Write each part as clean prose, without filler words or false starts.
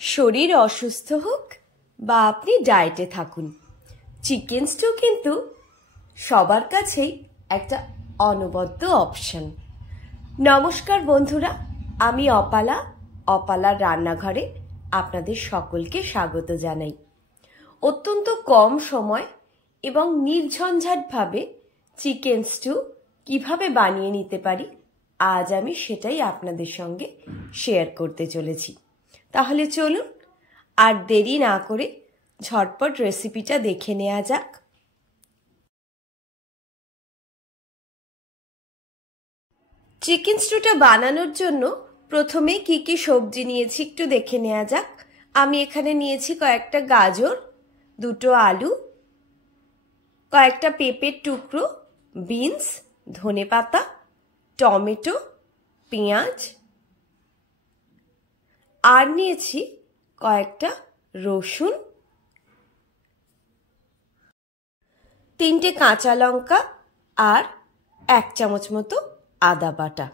শরীর অসুস্থ হোক বা আপনি ডায়েটে থাকুন, চিকেন স্টু কিন্তু সবার কাছেই একটা অনবদ্য অপশন। নমস্কার বন্ধুরা, আমি অপালার রান্নাঘরে আপনাদের সকলকে স্বাগত জানাই। অত্যন্ত কম সময় এবং নির্ঝঞ্ঝাটভাবে চিকেন স্টু কিভাবে বানিয়ে নিতে পারি, আজ আমি সেটাই আপনাদের সঙ্গে শেয়ার করতে চলেছি। তাহলে চলুন আর দেরি না করে ঝটপট রেসিপিটা দেখে নেওয়া যাক। চিকেন স্টুটা বানানোর জন্য প্রথমে কি কি সবজি নিয়েছি একটু দেখে নেওয়া যাক। আমি এখানে নিয়েছি কয়েকটা গাজর, দুটো আলু, কয়েকটা পেঁপের টুকরো, বিনস, ধনেপাতা, টমেটো, পেঁয়াজ, আর নিয়েছি কয়েকটা রসুন, 3টে কাঁচা লঙ্কা আর 1 চামচ মতো আদা বাটা।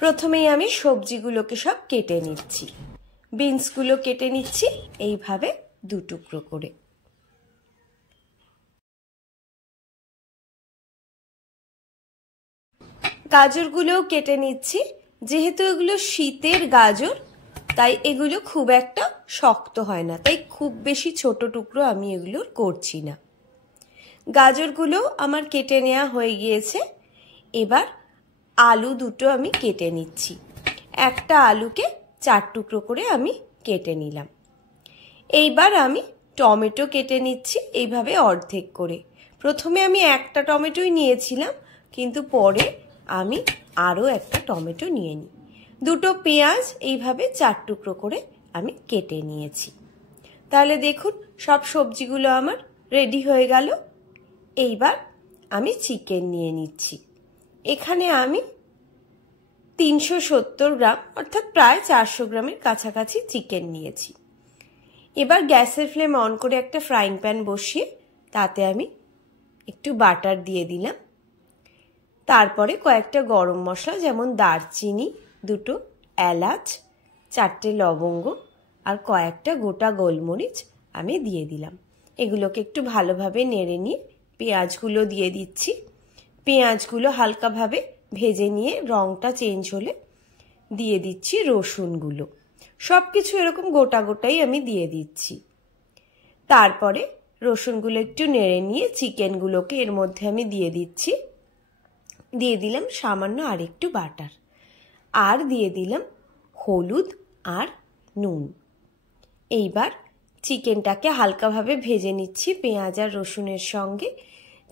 প্রথমেই আমি সবজিগুলোকে সব কেটে নিচ্ছি। বিনসগুলো কেটে নিচ্ছি এইভাবে 2 টুকরো করে। গাজরগুলোও কেটে নিচ্ছি। যেহেতু এগুলো শীতের গাজর, তাই এগুলো খুব একটা শক্ত হয় না, তাই খুব বেশি ছোট টুকরো আমি এগুলো করছি না। গাজরগুলো আমার কেটে নেওয়া হয়ে গিয়েছে। এবার আলু দুটো আমি কেটে নিচ্ছি। একটা আলুকে 4 টুকরো করে আমি কেটে নিলাম। এইবার আমি টমেটো কেটে নিচ্ছি এইভাবে অর্ধেক করে। প্রথমে আমি একটা টমেটোই নিয়েছিলাম, কিন্তু পরে আমি আরও একটা টমেটো নিয়ে নিই। 2টো পেঁয়াজ এইভাবে 4 টুকরো করে আমি কেটে নিয়েছি। তাহলে দেখুন সব সবজিগুলো আমার রেডি হয়ে গেল। এইবার আমি চিকেন নিয়ে নিচ্ছি। এখানে আমি 370 গ্রাম অর্থাৎ প্রায় 400 গ্রামের কাছাকাছি চিকেন নিয়েছি। এবার গ্যাসের ফ্লেম অন করে একটা ফ্রাইং প্যান বসিয়ে তাতে আমি একটু বাটার দিয়ে দিলাম। তারপরে কয়েকটা গরম মশলা যেমন দারচিনি, 2টো এলাচ, 4টে লবঙ্গ আর কয়েকটা গোটা গোলমরিচ আমি দিয়ে দিলাম। এগুলোকে একটু ভালোভাবে নেড়ে নিয়ে পেঁয়াজগুলো দিয়ে দিচ্ছি। পেঁয়াজগুলো হালকাভাবে ভেজে নিয়ে রঙটা চেঞ্জ হলে দিয়ে দিচ্ছি রসুনগুলো। সব কিছু এরকম গোটা গোটাই আমি দিয়ে দিচ্ছি। তারপরে রসুনগুলো একটু নেড়ে নিয়ে চিকেনগুলোকে এর মধ্যে আমি দিয়ে দিচ্ছি। দিয়ে দিলাম সামান্য আর একটু বাটার, আর দিয়ে দিলাম হলুদ আর নুন। এইবার চিকেনটাকে হালকাভাবে ভেজে নিচ্ছি পেঁয়াজ আর রসুনের সঙ্গে।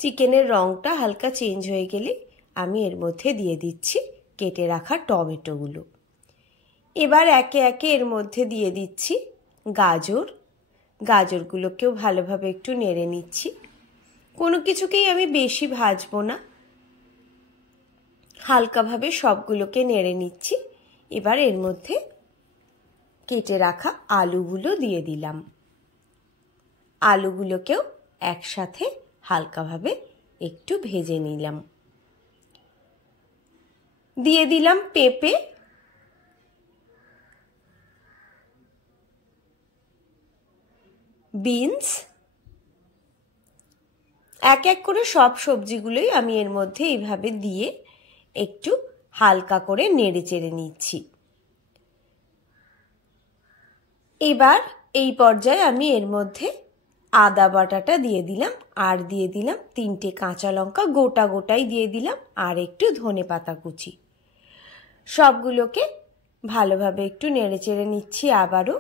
চিকেনের রঙটা হালকা চেঞ্জ হয়ে গেলে আমি এর মধ্যে দিয়ে দিচ্ছি কেটে রাখা টমেটোগুলো। এবার একে একে এর মধ্যে দিয়ে দিচ্ছি গাজরগুলোকেও ভালোভাবে একটু নেড়ে নিচ্ছি। কোনো কিছুকেই আমি বেশি ভাজবো না, হালকাভাবে সবগুলোকে নেড়ে নিচ্ছি। এবার এর মধ্যে কেটে রাখা আলুগুলো দিয়ে দিলাম। আলুগুলোকেও একসাথে হালকাভাবে একটু ভেজে নিলাম। দিয়ে দিলাম পেঁপে, বিনস। এক এক করে সব সবজিগুলোই আমি এর মধ্যে এইভাবে দিয়ে একটু হালকা করে নেড়ে চেড়ে নিচ্ছি। এবার এই পর্যায়ে আমি এর মধ্যে আদা বাটাটা দিয়ে দিলাম, আর দিয়ে দিলাম 3টে কাঁচা লঙ্কা গোটা গোটাই দিয়ে দিলাম, আর একটু ধনেপাতা কুচি। সবগুলোকে ভালোভাবে একটু নেড়ে চেড়ে নিচ্ছি আবারও।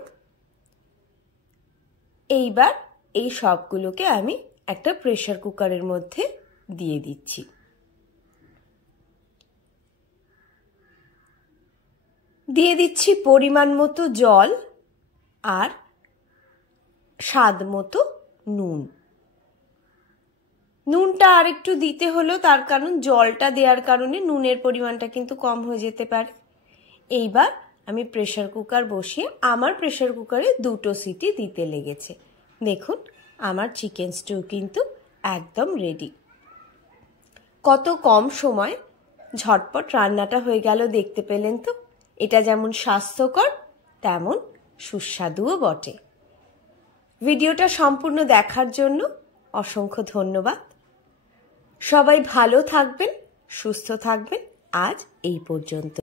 এইবার এই সবগুলোকে আমি একটা প্রেসার কুকারের মধ্যে দিয়ে দিচ্ছি। দিয়ে দিচ্ছি পরিমাণ মতো জল আর স্বাদ মতো নুন। নুনটা আর একটু দিতে হলো, তার কারণ জলটা দেওয়ার কারণে নুনের পরিমাণটা কিন্তু কম হয়ে যেতে পারে। এইবার আমি প্রেসার কুকার বসিয়ে, আমার প্রেসার কুকারে 2টো সিটি দিতে লেগেছে। দেখুন আমার চিকেন স্টু কিন্তু একদম রেডি। কত কম সময় ঝটপট রান্নাটা হয়ে গেল, দেখতে পেলেন তো? এটা যেমন স্বাস্থ্যকর তেমন সুস্বাদুও বটে। ভিডিওটা সম্পূর্ণ দেখার জন্য অসংখ্য ধন্যবাদ। সবাই ভালো থাকবেন, সুস্থ থাকবেন। আজ এই পর্যন্ত।